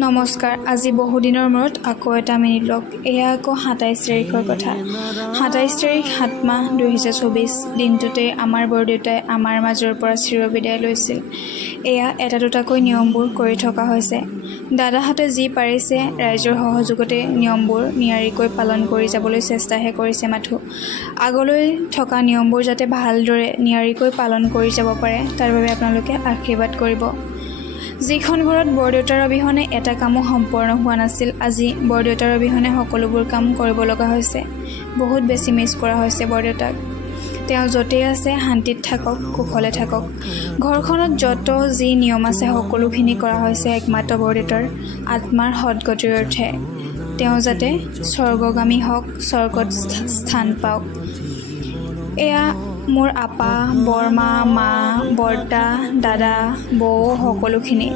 নমস্কাৰ। আজি বহুদিনৰ মূৰত আকৌ এটা মিনি ব্লগ। এয়া আকৌ ২৭ তাৰিখৰ কথা। ২৭ তাৰিখ ৭ মাহ ২০২৪ দিনটোতে আমাৰ বৰদেউতাই আমাৰ মাজৰ পৰা চিৰবিদায় লৈছিল। এয়া এটা দুটাকৈ নিয়মবোৰ কৰি থকা হৈছে। দাদাহঁতে যি পাৰিছে ৰাইজৰ সহযোগতে নিয়মবোৰ নিয়াৰিকৈ পালন কৰি যাবলৈ চেষ্টাহে কৰিছে মাথো। আগলৈ থকা নিয়মবোৰ যাতে ভালদৰে নিয়াৰিকৈ পালন কৰি যাব পাৰে তাৰ বাবে আপোনালোকে আশীৰ্বাদ কৰিব। যিখন ঘৰত বৰদেউতাৰ অবিহনে এটা কামো সম্পূৰ্ণ হোৱা নাছিল, আজি বৰদেউতাৰ অবিহনে সকলোবোৰ কাম কৰিব লগা হৈছে। বহুত বেছি মিছ কৰা হৈছে বৰদেউতাক। তেওঁ য'তেই আছে শান্তিত থাকক, কুশলে থাকক। ঘৰখনত য'ত যি নিয়ম আছে সকলোখিনি কৰা হৈছে একমাত্ৰ বৰদেউতাৰ আত্মাৰ সদ্গতিৰ অৰ্থে। তেওঁ যাতে স্বৰ্গগামী হওক, স্বৰ্গত স্থান পাওক। এয়া মোৰ আপা, বৰমা, মা, বৰ্তা, দাদা, বৌ সকলোখিনি